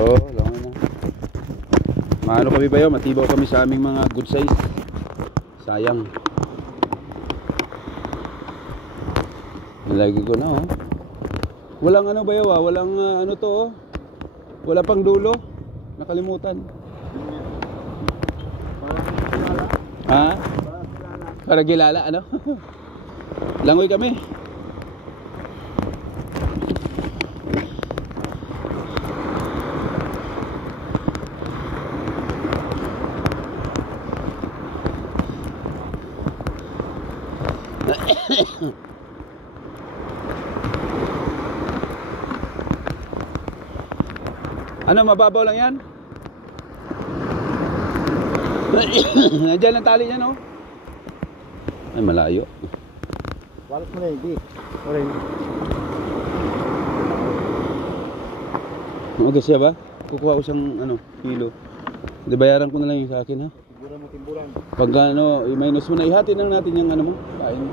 Oo, langoy na. Maano kami ba yun? Matibaw kami sa aming mga good size. Sayang. Nilagay ko na oh. Walang ano ba yun walang ano to oh. Wala pang dulo. Nakalimutan. Ha? Para gilala ano? Langoy kami. Ano, mababaw lang yan? Nandiyan ang tali niya, no? Ay, malayo. Wallet mo na hindi. Orange. Okay siya ba? Kukuha ko siyang ano, kilo. Di bayaran ko na lang yung sa akin, ha? Timburan mo, timburan. Pag ano, i-minus mo na, ihati na natin yung ano mo. Kain mo.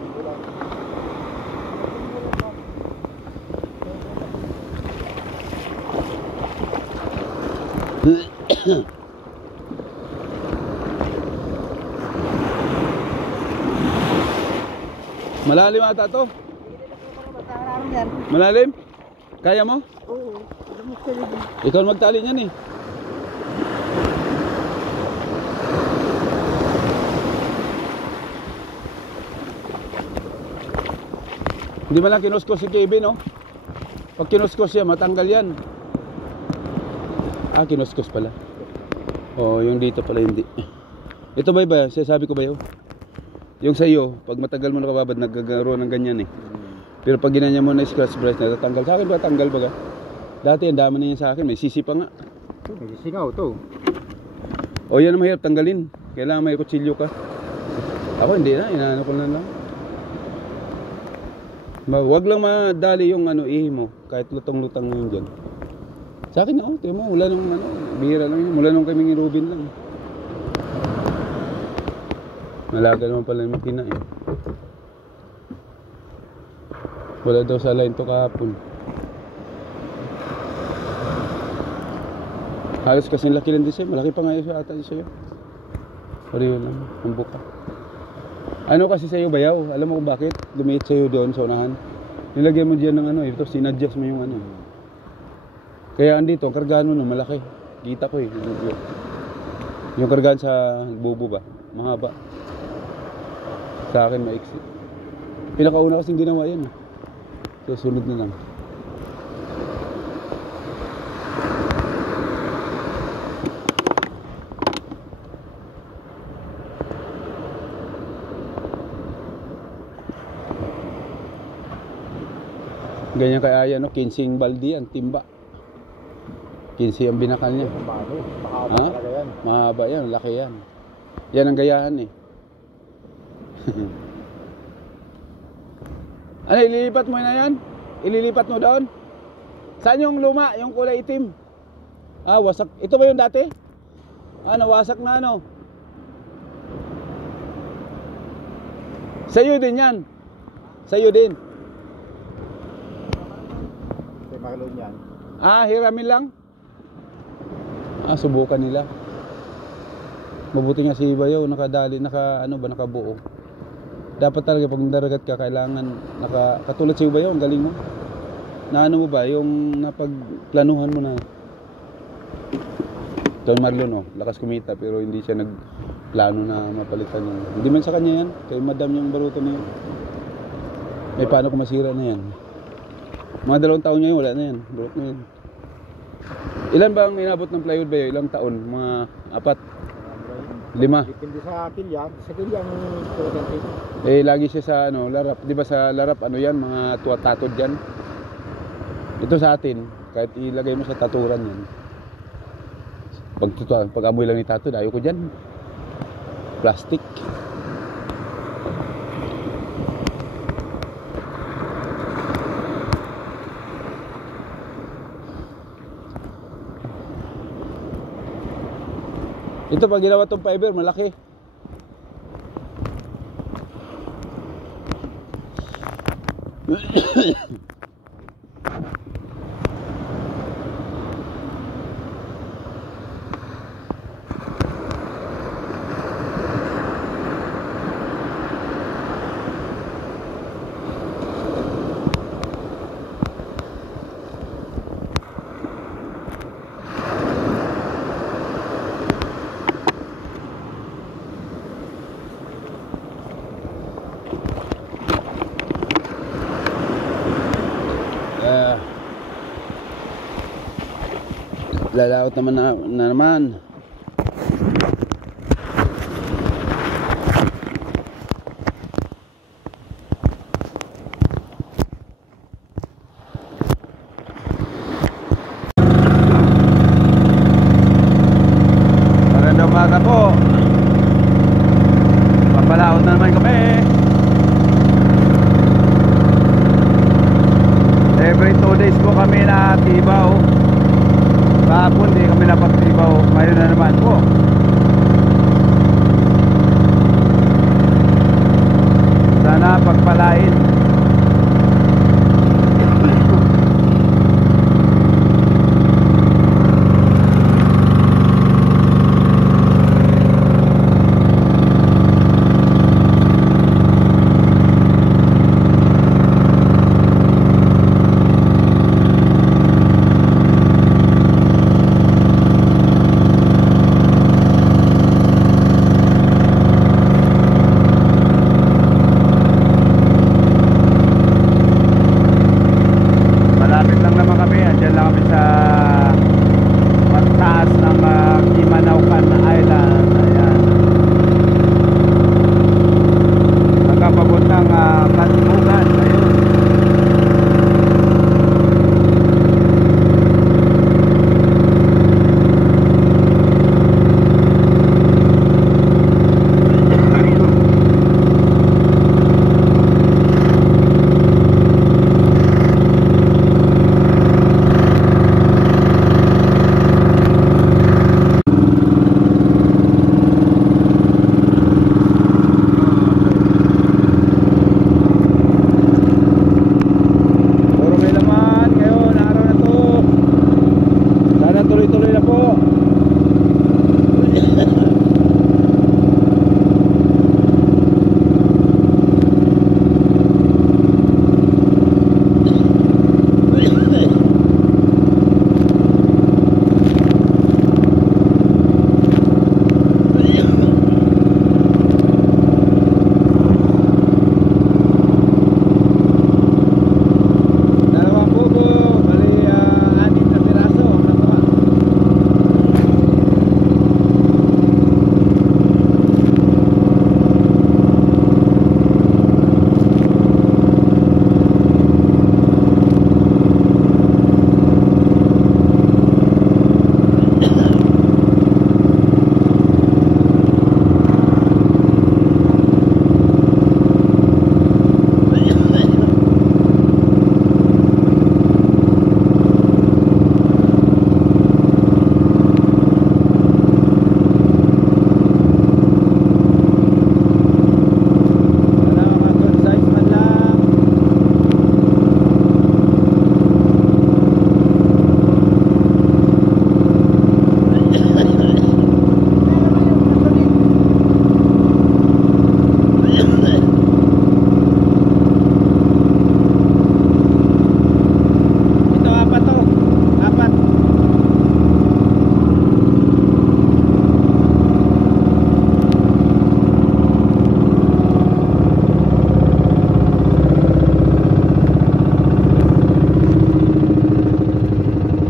Malalim ata to. Malalim? Kaya mo? Oo. Ikaw magtali niyan eh. Hindi man lang kinuskos si Kevin, no? Pag kinuskos siya, matanggal yan. Ah, kinuskos pala. Oh, yung dito pala hindi. Ito ba ba? Sabi ko ba yun? Yung sa iyo, pag matagal mo nakababad, nagkakaroon ng ganyan eh. Pero pag ginanya mo na scratch brush, natatanggal. Sa akin ba tanggal ba ka? Dati ang dami na yan sa akin, may sisi pa nga. May singaw to. O yan ang mahirap tanggalin. Kailangan may kutsilyo ka. Ako hindi na, inaano ko na lang. Wag lang madali yung ano, ihi mo. Kahit lutang-lutang mo yun dyan. Sa akin na, tiyo mo, wala nung ano, bihira lang yun. Wala nung kaming Rubin lang. Malaga naman pala yung makina eh. Wala daw sa line to kahapon. Halos kasing laki lang din siya. Malaki pa nga yun sa ata sa'yo. Pareho lang, ang buka. Ano kasi sa'yo bayaw? Alam mo kung bakit? Lumiit sa'yo doon sa unahan. Nilagyan mo dyan ng ano eh. Ito sinadjust mo yung ano. Kaya andito, ang kargaan mo no, malaki. Kita ko eh. Yung kargaan sa bubo ba? Mahaba. Sa akin maiksi. Pinakauna kasing ginawa yan. Susunod na lang. Ganyan kaya yan, no? 15 baldi yan, timba. 15 ang binakal niya. Mahaba talaga yan. Mahaba yan, laki yan. Yan ang gayahan eh. Ano, ililipat mo na yan? Ililipat mo doon? Saan yung luma, yung kulay itim? Ah, wasak. Ito ba yung dati? Ah, nawasak na ano? Sa'yo din yan. Sa'yo din. Yan. Ah, hiramin lang? Ah, subukan nila. Mabuti nga si Bayaw, nakadali, nakabuo. Dapat talaga pag naragat ka, kailangan katulad si Bayaw, ang galing mo. Na ano mo ba, yung napagplanuhan mo na. Don Marlon, oh, lakas kumita pero hindi siya nagplano na mapalitan yun. Hindi man sa kanya yan, kay madam yung baruto na yun. May paano kung masira na yan. Mga 2 taon ngayon, wala na yan. Burot na yan. Ilan ba ang inabot ng plywood ba yun? Ilang taon? Mga 4? 5? Depende sa kilya. Sa kilya ang Eh, lagi siya sa ano, larap. Di ba sa larap, ano yan? Mga tatod yan. Ito sa atin, kahit ilagay mo sa taturan yan. Pag amoy lang ni tatod, ayaw ko dyan. Plastic. Ito pag ginawa tong fiber, malaki. Lalaot naman na naman. Magandang umaga po. Papalaot na naman kami. Every 2 days po kami na tibaw. Kahapon di kami napagtibaw. Ngayon na naman po. Sana pagpalain. Malapit lang naman kami, andyan lang kami sa pagtaas ng Kimanaukan Island. Ayan. Nagkapabot ng Katmugan. Ayun. Puro may laman ngayon, araw na to. Sana tuloy-tuloy na po. Dalawang bubo, bali 6 na piraso ang nakuha. Wala mga good size man lang. Ito, apat to. Apat.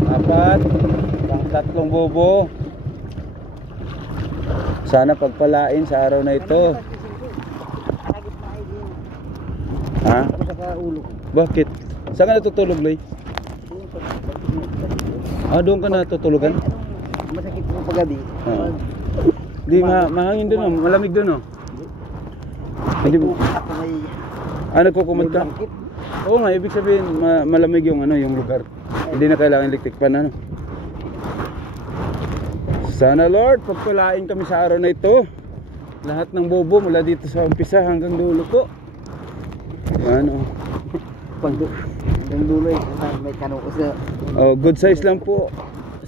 Apat. Pang 3 bobo. Sana pagpalain sa araw na ito. Ha? Sa ulo ko. Bakit? Saan ka natutulog, Loy? Doon ka natutulugan? Masakit po paggabi. Oo. Di mahangin doon, oh. Malamig doon, oh. Hindi mo. Ako may Nagkukumot ka? blanket. Oo nga, ibig sabihin malamig yung yung lugar. Hindi na kailangan electric pan, ano. Sana Lord, pagpalain kami sa araw na ito. Lahat ng bobo mula dito sa umpisa hanggang dulo po. Ano? Hanggang dulo eh. May kanuko sa Good size lang po.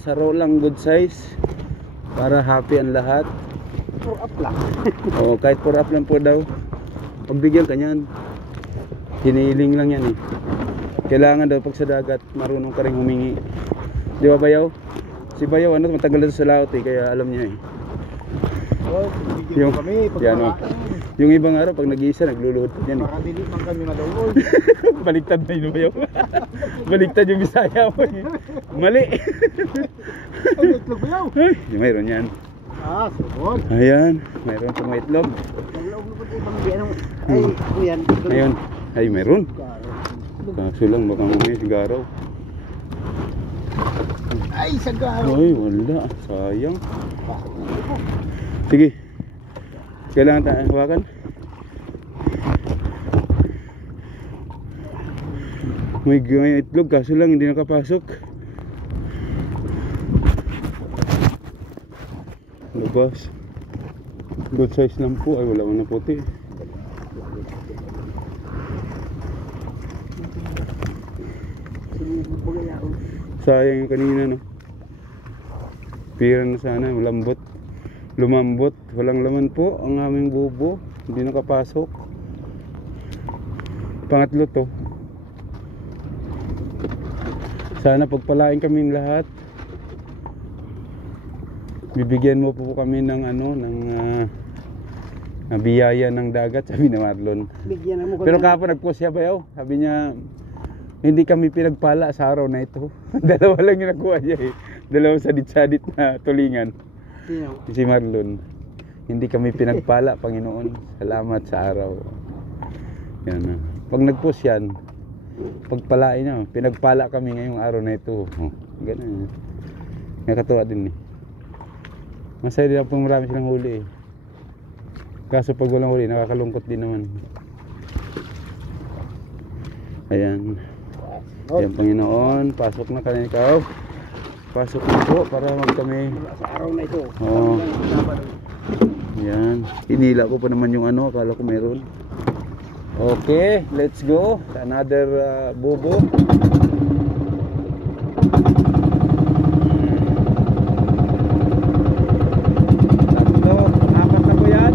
Sa roll lang good size. Para happy ang lahat. pour up lang. Kahit pour up lang po daw. Pagbigyan ka niyan. Hinihiling lang yan eh. Kailangan daw pag sa dagat marunong ka rin humingi. Di ba Bayaw? Si Bayaw matagal na sa laot eh, kaya alam niya eh. Yung Yung, kami, yan, Yung ibang araw, pag nag-iisa, nagluluhod pa yan eh. Para dili man kami madungol. Baliktad na yun bayaw. Baliktad yung Bisaya mo eh. Mali. Ay, itlog bayaw. Ay, mayroon yan. Ah, subod. Ayan, mayroon pang may itlog. Nalawag mo pa ibang di anong... Ay, kuyan. Ayun, ay mayroon. Kaso lang, baka may sigaraw. Ay, sagaro. Ay, wala. Sayang. Sige. Kailangan tayo hawakan. May itlog, kaso lang hindi nakapasok. Labas. Good size lang po. Ay, wala ko na puti. Sayang yung kanina, no? Pira na sana, malambot. Lumambot. Walang laman po ang aming bubo. Hindi nakapasok. Pangatlo to. Sana pagpalain kaming lahat. Bibigyan mo po kami ng ano, ng biyaya ng dagat, sabi ni Marlon. Bigyan mo ko. Pero kahapon nag-post siya bayaw. Sabi niya, hindi kami pinagpala sa araw na ito. Dalawa lang yung nakuha niya eh. Dalawang sadit-sadit na tulingan. Sino? Si Marlon. Hindi kami pinagpala, Panginoon. Salamat sa araw. Yan na. Pag nag-post yan, pagpalain niya, pinagpala kami ngayong araw na ito. Oh, ganun. Nakatuwa din eh. Masaya din po, marami silang huli eh. Kaso pag walang huli, nakakalungkot din naman. Ayan. Ayan, Panginoon, pasok na kanina ikaw. Pasok na po para mag kami. Sa araw na ito. Oo. Ayan. Hinila ko pa naman yung ano, akala ko meron. Okay, let's go. Another bubo. Tatlo, apat na po yan.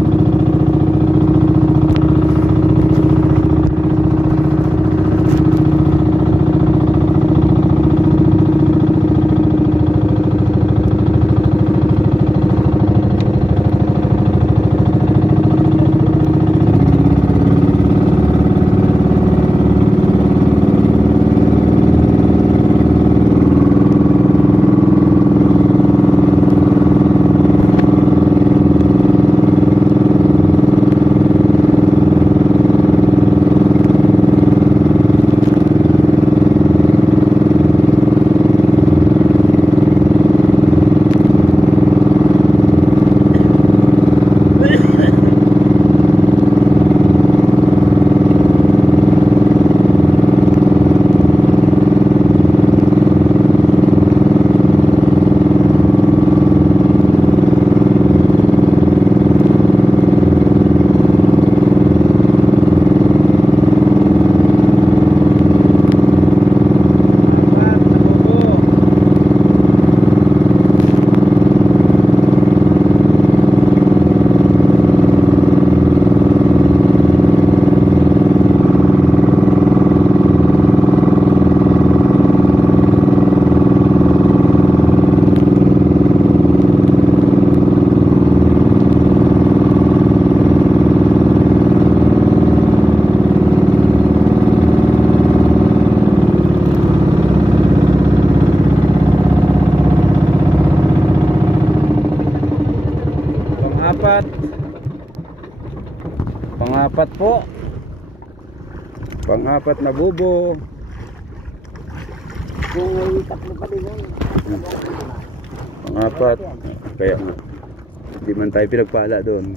Pangapat po. Pangapat na bubo. Kung tatlo pa din yun. Pangapat. Kaya nga, hindi man tayo pinagpala doon.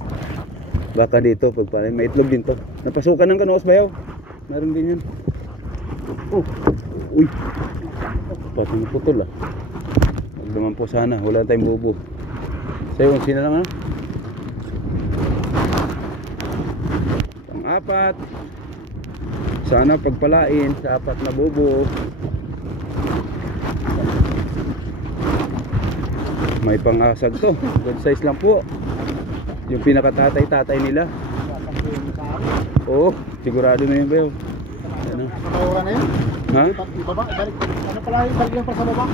Baka dito pagpala, may itlog din to. Napasukan ng kanoos bayaw. Meron din yan. Oh. Uy. Pati na putol ah. Huwag naman po sana, wala tayong bubo. Sa'yo, sino lang ah. Pang-apat. Sana pagpalain sa apat na bubo. May pangasag to. Good size lang po. Yung pinakatatay-tatay nila. Oo, sigurado na yun ba yun? Ano? Nakahura na yun? Ha? Ibaba, balik. Ano pala yung balik lang pa sa baba?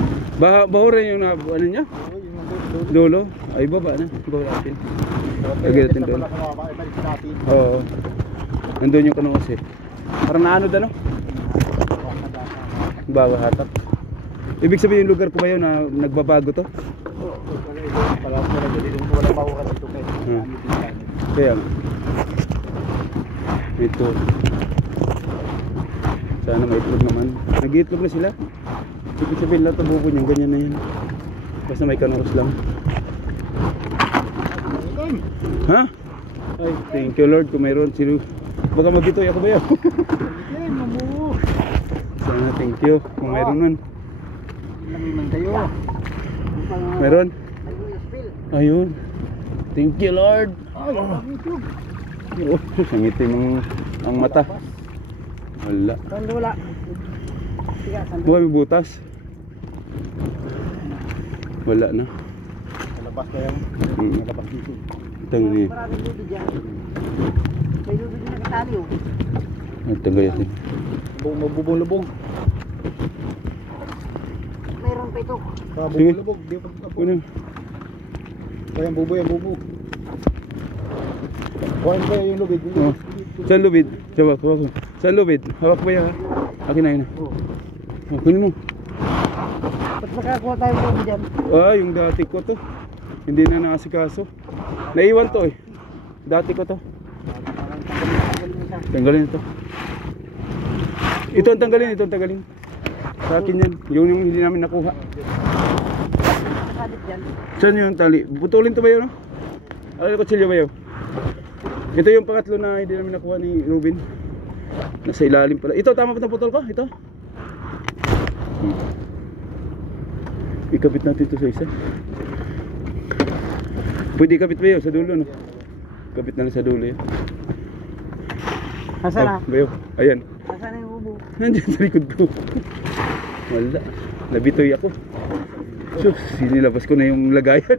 Bahura yung ano niya? Oo, yung nandun. Dulo? Ay baba na. Baba natin. Lagyan natin doon. Oo. Nandun yung kanungos eh. Parang naanod ano? Bago hatak. Ibig sabihin yung lugar ko ba yun na nagbabago to? Kaya nga. Ito. Sana maitlog naman. Nag-iitlog na sila. Ibig sabihin lang ito bubo niyan. Ganyan na yan. Basta may kanungos lang. Ha? Ay, thank you Lord kung mayroon sila. Baka magitoy ako ba yun? Sana thank you kung mayroon man. Mayroon? Ayun. Thank you Lord. Oh, sangitin ang mata. Wala. Wala. Buka may butas. Wala na. Labas na yan. Labas dito. Tangi. Maraming lubid dyan. May lubid na nakatali oh. Tagay natin. Mabubong-lubong. Mayroon pa ito. Mabubong-lubong. Ano? Kaya bubo yan, bubo. Kuhain ba yung lubid? Oh. Saan lubid? Hawak, hawak mo. Saan lubid? Hawak ba yan? Akin na yun. Oh, kunin mo. Ba't makakuha tayo ng lubid dyan? Ah, yung dati ko to. Hindi na nakasikaso. Naiwan to eh. Dati ko to. Tanggalin ito. Ito ang tanggalin, ito ang tanggalin. Sa akin yan. Yung hindi namin nakuha. Nakadip dyan. Saan yung tali? Putulin to ba yun? No? Ano ko silyo ba yun? Ito yung pangatlo na hindi namin nakuha ni Ruben. Nasa ilalim pala. Ito, tama ba itong putol ko? Ito? Ikabit natin ito sa isa. Pwede ikabit ba yun sa dulo, no? Ikabit na lang sa dulo yun. Asa na? Bayo. Ayan. Asa na yung bubo? Nandiyan sa likod ko. Wala. Nabitoy ako. So, sinilabas ko na yung lagayan.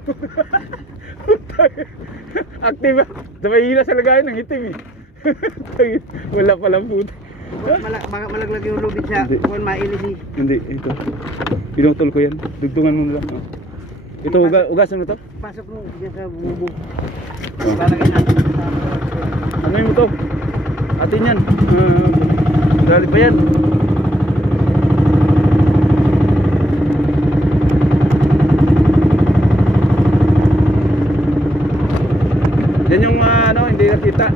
Active. Sabay hila sa lagayan ng itim eh. Wala palang puti. Baka malaglag yung lubid sa kung mainis eh. Hindi, ito. Pinutol ko yan. Dugtungan mo lang. Oh. Ito, ugasan mo to? Pasok mo dyan sa bubo. Oh. Lalagay natin sa Ano mo to? Atin yan. Dali pa yan. Yan yung ano, hindi nakita.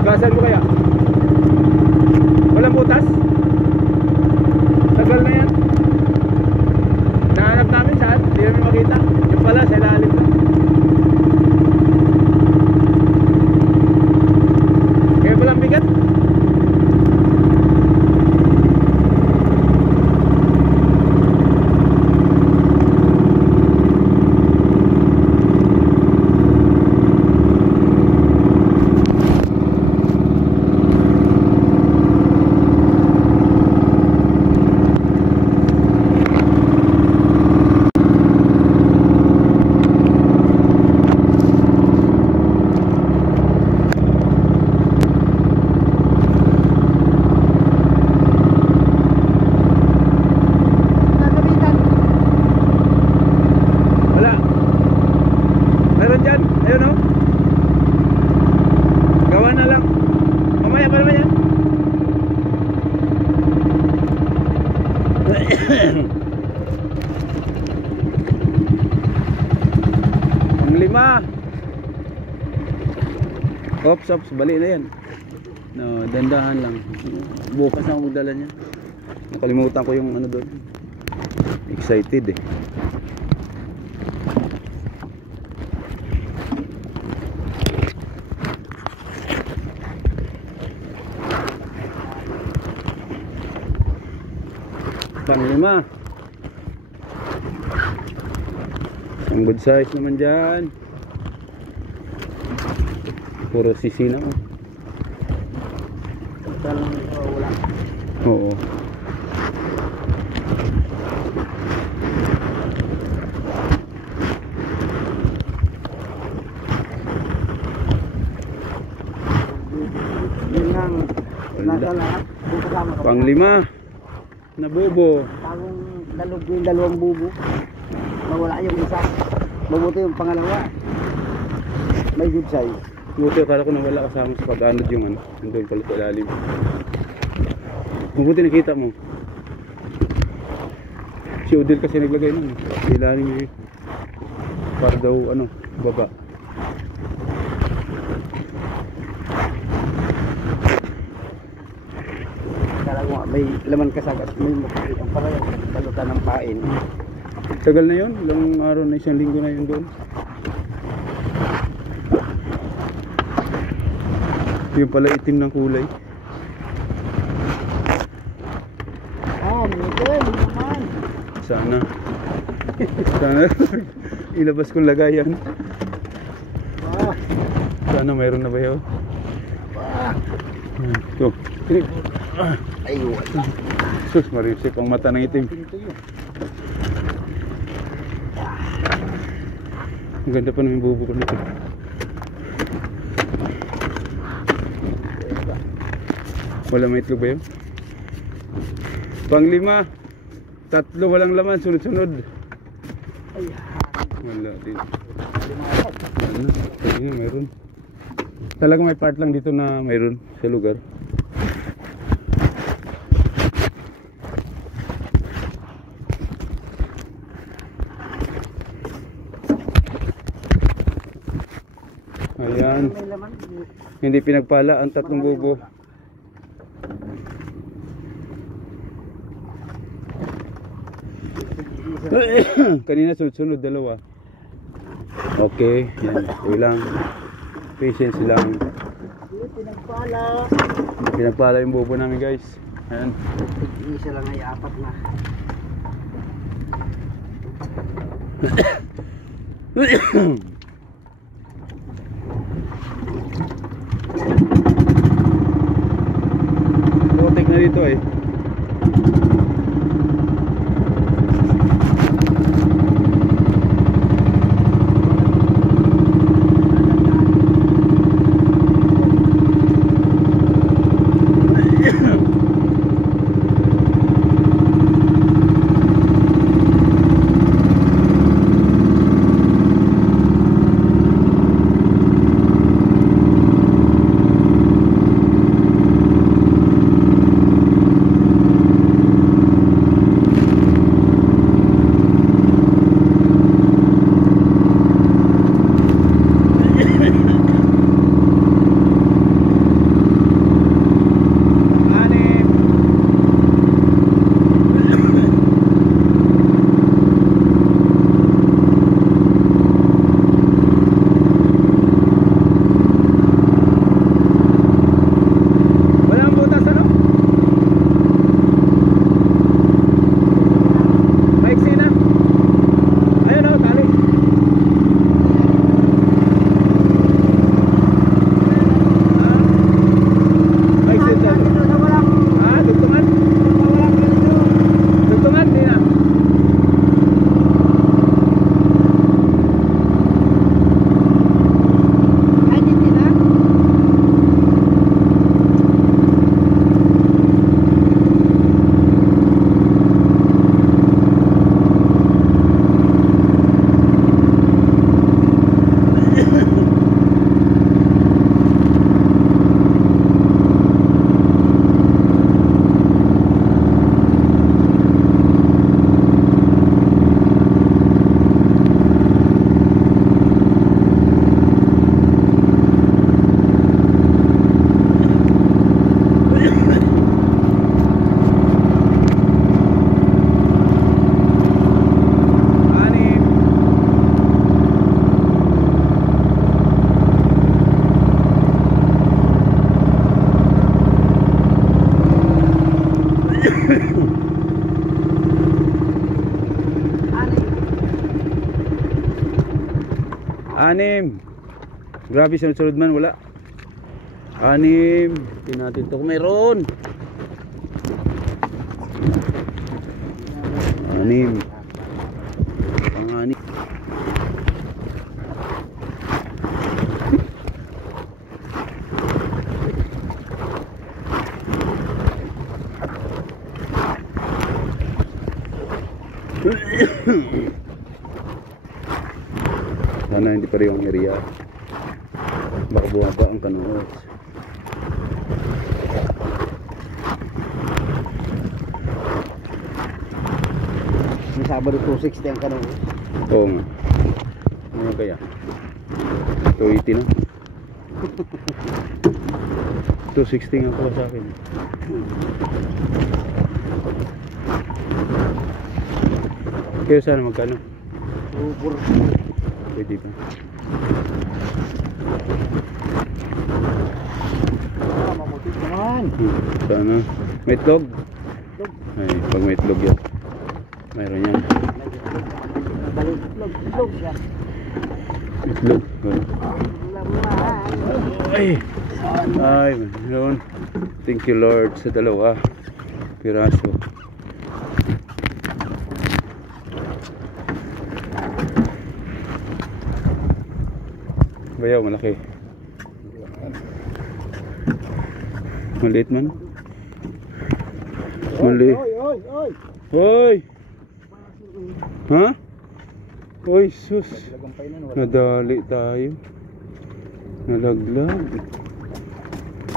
Gasan mo kaya? Walang butas? Tagal na yan. Nahanap namin saan? Hindi namin makita. Yung pala sa ilalim na. Kaya palang bigat. Ops, bali na yan. No, dandahan lang. Bukas na ako magdala niya. Nakalimutan ko yung ano doon. Excited eh. Pang-5. Ang good size naman dyan. Puro sisina mo. Wala. Oo. Yun lang. Nasa lahat. Pang-5 na bubo. Tagong yung dalawang bubo. Nawala yung isa. Mabuti yung pangalawa. May good size. Buti akala ko nawala kasama sa pag-anod yung ano. Nandun pala sa ilalim. Mabuti nakita mo. Si Odell kasi naglagay nun. Sa ilalim yun. Para daw ano, baba. Kala ko may laman kasagat. May mukha. Ang pala yung balutan ng pain. Tagal na yun. Ilang araw na, isang linggo na yun doon. Yung pala itim ng kulay. Miguel, naman. Sana. Sana. Ilabas kong lagayan. Sana mayroon na ba yun? Ito. Ay, wala. Sus, marisip ang mata ng itim. Ang ganda pa namin bubo ko nito. Wala may itlog ba yun? Pang-5. 3 walang laman, sunod-sunod. Wala din. Ano? Sabi nga mayroon. Talaga may part lang dito na mayroon sa lugar. Ayan. Hindi pinagpala ang 3 bubo. Kanina sunod-sunod 2. Okay, yan. Ito lang. Patience lang. Pinagpala. Pinagpala yung bubo namin, guys. Ayan. Isa lang ay 4 na. Rotek na dito eh. Anim. Grabe, sunod-sunod man, wala. 6. Tingnan natin ito kung meron. 6. Pang-6. Sana hindi pa rin yung area. Baka bumaba ang kanoos. May Sabado 260 ang kanong. Oo nga. Ano kaya? 280 na. 260 nga pala sa akin. Kaya sana magkano? Ubur. Pwede pa. Mabuti naman. Sana. May itlog? Ay, pag may itlog yan. Mayroon yan. Itlog siya. Itlog. Ay! Ay, mayroon. Thank you Lord sa dalawa. Piraso. Bayaw, malaki. Maliit man. Maliit. Oy. Hoy! Ha? Hoy, sus. Nadali tayo. Nalaglag.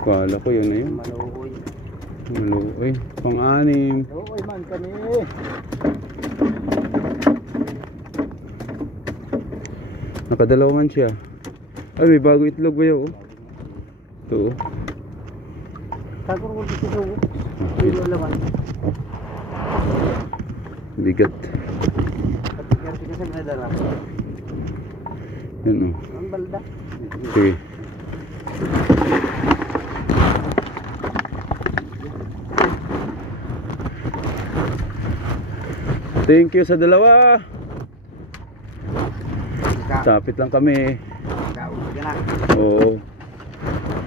Kala ko yan na yun. Maluoy. Maluoy. Pang-anim. Maluoy man kami. Nakadalawa man siya. Ay, may bago itlog ba yun? Ito. Takor ko dito sa Okay. ulo laman. Bigat. Kapag ka sa nadala. Yun o. Ang balda. Sige. Thank you sa dalawa. Sapit lang kami. Kaon ka na. Oo.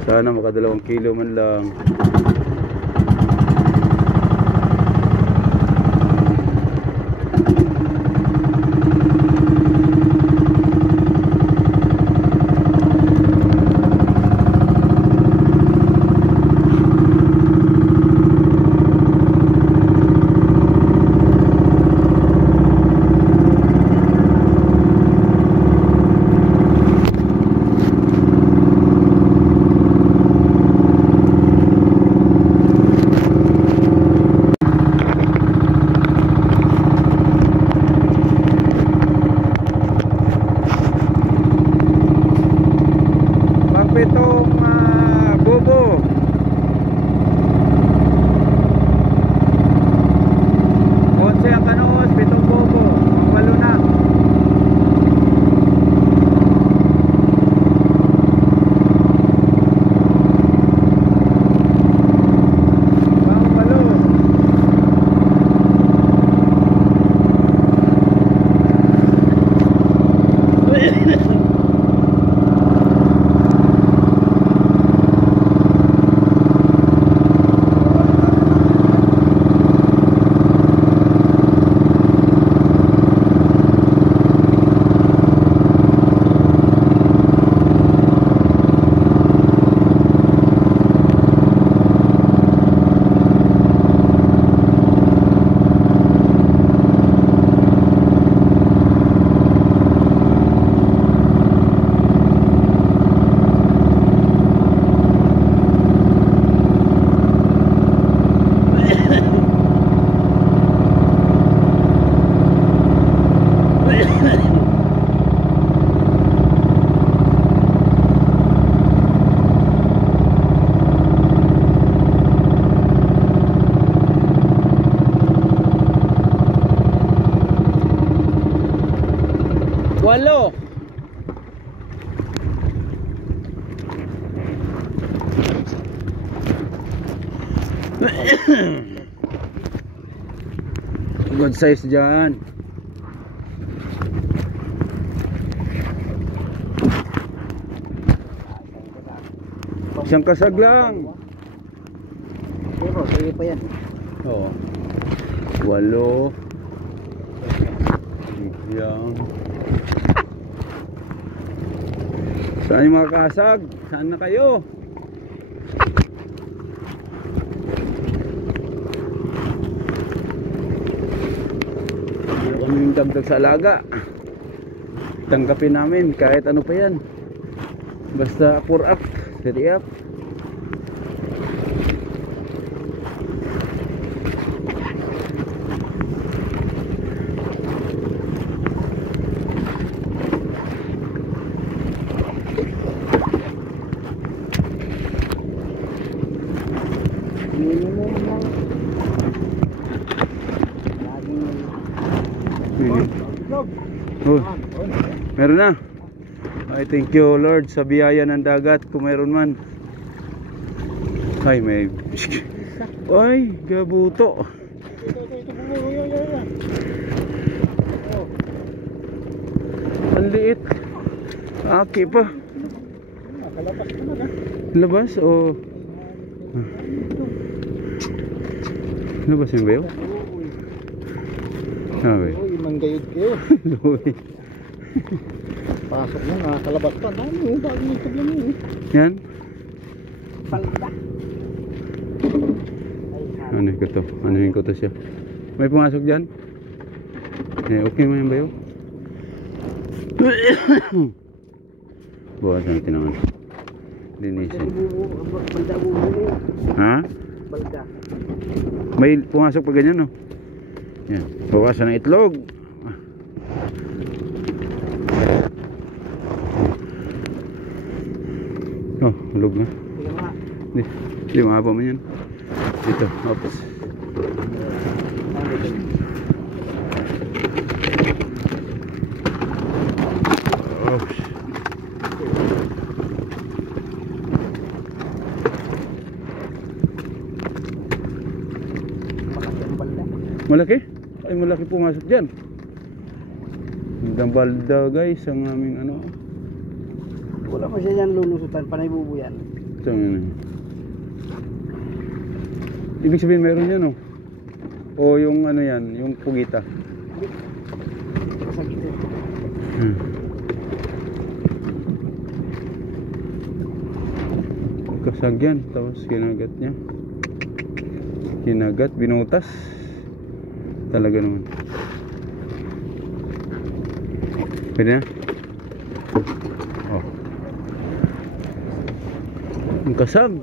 Sana makadalawang kilo man lang. Pitong bobo. Konse ang kanoos, pitong bobo. Walo na. Walo. Good size dyan. Isang kasag lang. Pero sige pa yan. Oo. Walo. Yan. Saan yung mga kasag? Saan na kayo? Hindi kami yung dagdag sa alaga. Tanggapin namin kahit ano pa yan. Basta pour up, steady up. Minimum lang. Oh, meron na. Ay, thank you Lord sa biyaya ng dagat kung meron man. Ay, may ay, gabuto. Ang liit. Aki pa. Labas o labas yung bayo? Sabi. Uy, manggayod kayo. Luwi. Pasok mo, nakakalabas pa. Dami yung bagong YouTube lang yun. Yan. Palda. Anuhin ko to siya. May pumasok dyan? Eh, okay mo yan bayo? Bukas natin naman. Linisin. Balda bumili. Ha? Balda. May pumasok pa ganyan, no? Yan. Bawasan ng itlog. Oh, hulog na. Hindi, mahaba mo yan. Dito, oops. Oops. Malaki? Ay, malaki pumasok dyan. Hanggang balda guys, ang aming ano. Wala mo siya yan lulusutan, panay bubo yan. Ito yun. Ibig sabihin meron yan, oh. O yung ano yan, yung pugita. Kasag ito. Kasag yan, tapos kinagat niya. Kinagat, binutas. Talaga naman. Pwede na? Oh. Ang kasag.